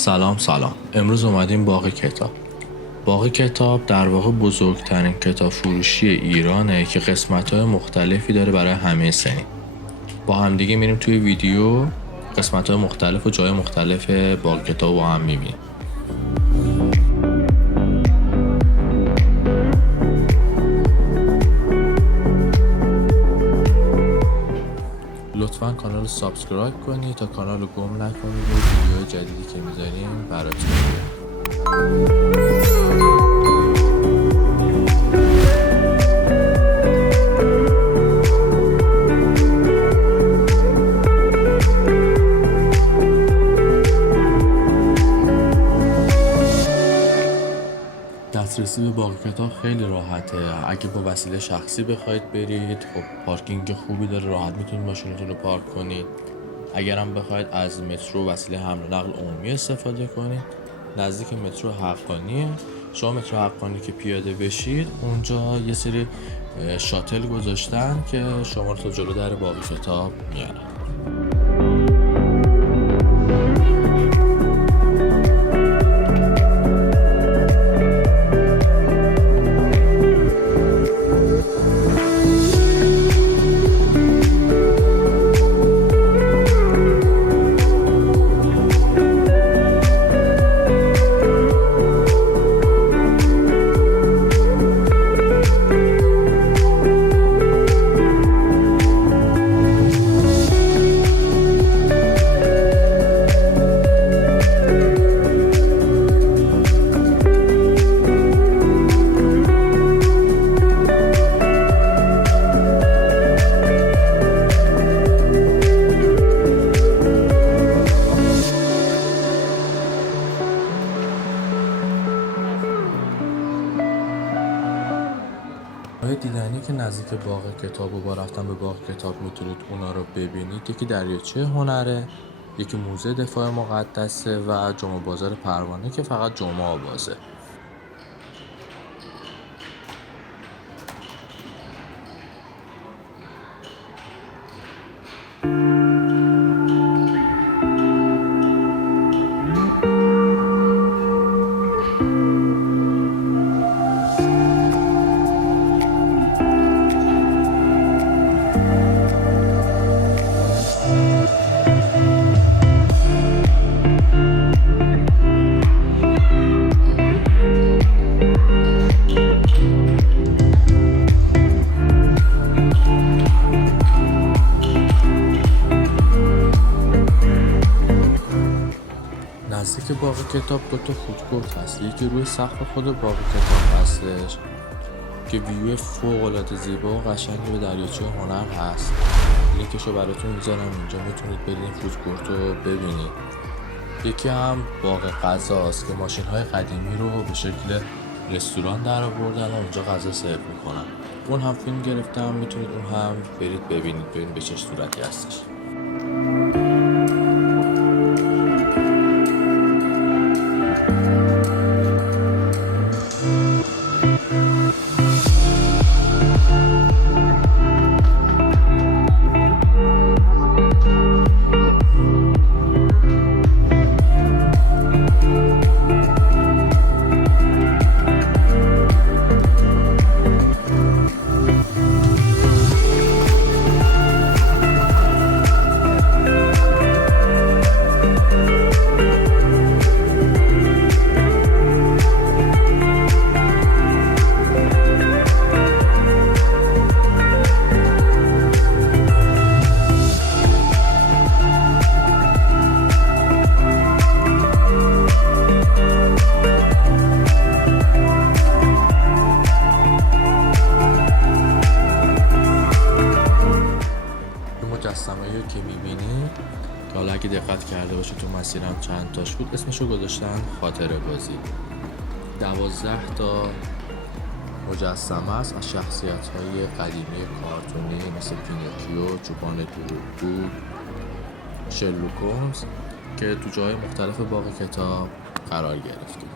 سلام. امروز اومدیم باغ کتاب. باغ کتاب در واقع بزرگترین کتاب فروشی ایرانه که قسمت‌های مختلفی داره برای همه سنی. با هم دیگه میریم توی ویدیو قسمت‌های مختلف و جای مختلف باغ کتاب با هم میبینیم. لطفاً کانال رو سابسکرایب کنید تا کانال رو گم نکنید و ویدیوهای جدیدی که میذاریم براتون بیاد. دسترسی به باغ کتاب خیلی راحته. اگه با وسیله شخصی بخواید برید، خب پارکینگ خوبی داره، راحت میتونید ماشینتون رو پارک کنید. اگرم بخواید از مترو وسیله حمل و نقل عمومی استفاده کنید، نزدیک مترو حقانیه. شما مترو حقانی که پیاده بشید، اونجا یه سری شاتل گذاشتن که شما رو تا جلو در باغ کتاب میارن. دیدنی که نزدیک باغ کتاب و با رفتن به باغ کتاب میتونید اونا رو ببینید، یکی دریاچه هنره، یکی موزه دفاع مقدسه و جمعه بازار پروانه که فقط جمعه بازه. نزدیک باغ کتاب دوتا فودکورت هست. یکی روی سقف خود باغ کتاب هستش که ویو فوق‌العاده زیبا و قشنگی به دریاچه هنر هست. لینکشو براتون میذارم اینجا، میتونید برید این فودکورت رو ببینید. یکی هم باغ غذاست که ماشین های قدیمی رو به شکل رستوران در آوردن و اونجا غذا سرو میکنن. اون هم فیلم گرفتم، میتونید اون هم برید ببینید به چه صورتی هستش. مجسمه‌ای که می‌بینی که حالا اگه دقت کرده باشی تو مسیرم چند تاش بود، اسمشو گذاشتن خاطره بازی. 12 تا مجسمه است از شخصیت‌های قدیمی کارتونی مثل پینوکیو، چوپان دروغگو، شرلوک هولمز که تو جای مختلف باغ کتاب قرار گرفته.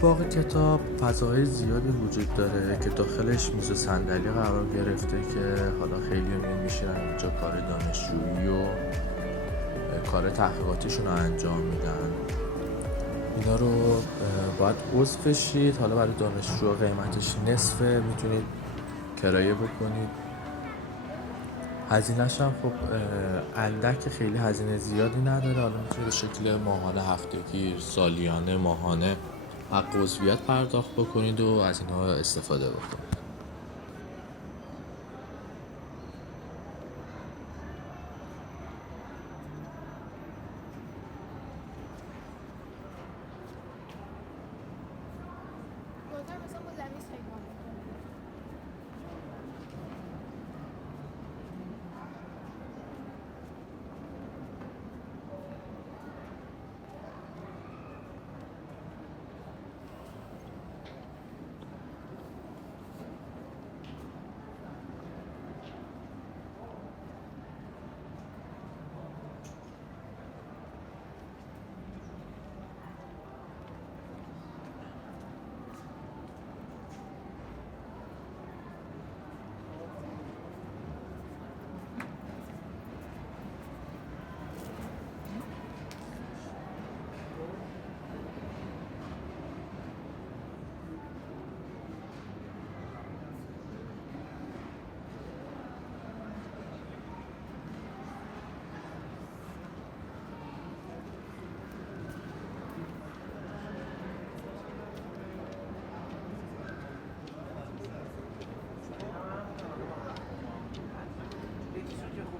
باغ کتاب فضاهای زیادی وجود داره که داخلش میز و صندلی قرار گرفته که حالا خیلی میشینن اینجا کار دانشجویی و کار تحقیقاتیشون رو انجام میدن. اینا رو باید عضو بشید. حالا برای دانشجو قیمتش نصفه، میتونید کرایه بکنید. هزینه‌ش هم خب اندک، خیلی هزینه زیادی نداره. حالا میتونید به شکل ماهانه، هفتگی، سالیانه، ماهانه حق عضویت پرداخت بکنید و از اینها استفاده بکنید.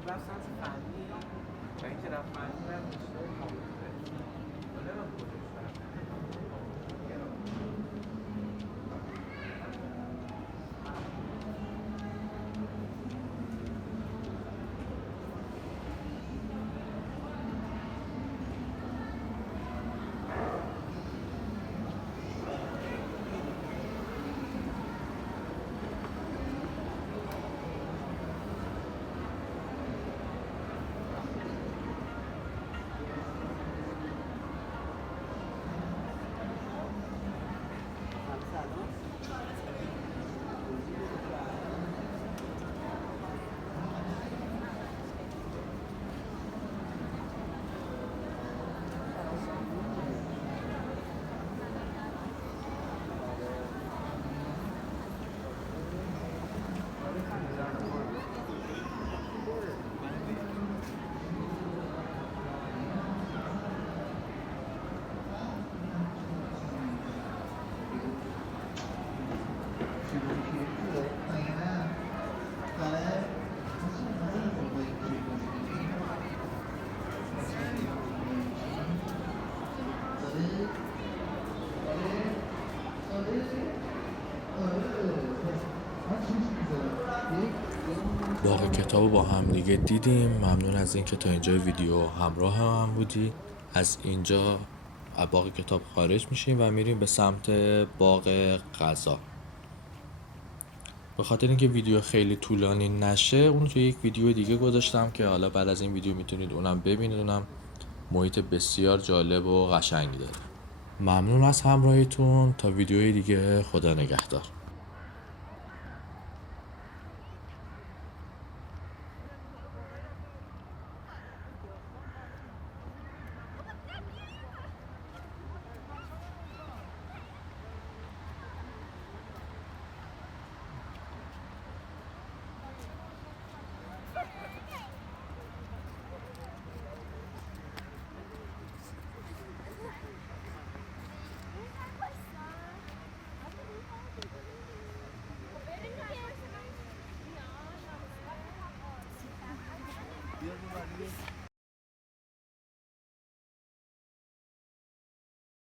رفت سمت فنی و اینکه رفت فنی رفت اشتباه کامپیوتر ولی من کجاش رفت باغ کتاب رو با هم دیگه دیدیم. ممنون از اینکه تا اینجا ویدیو همراه هم بودی. از اینجا باغ کتاب خارج میشیم و میریم به سمت باغ غذا. به خاطر اینکه ویدیو خیلی طولانی نشه اون توی یک ویدیو دیگه گذاشتم که حالا بعد از این ویدیو میتونید اونم ببینید. اونم محیط بسیار جالب و قشنگی داره. ممنون از همراهیتون. تا ویدیوی دیگه، خدا نگهدار. Dia do Bahia.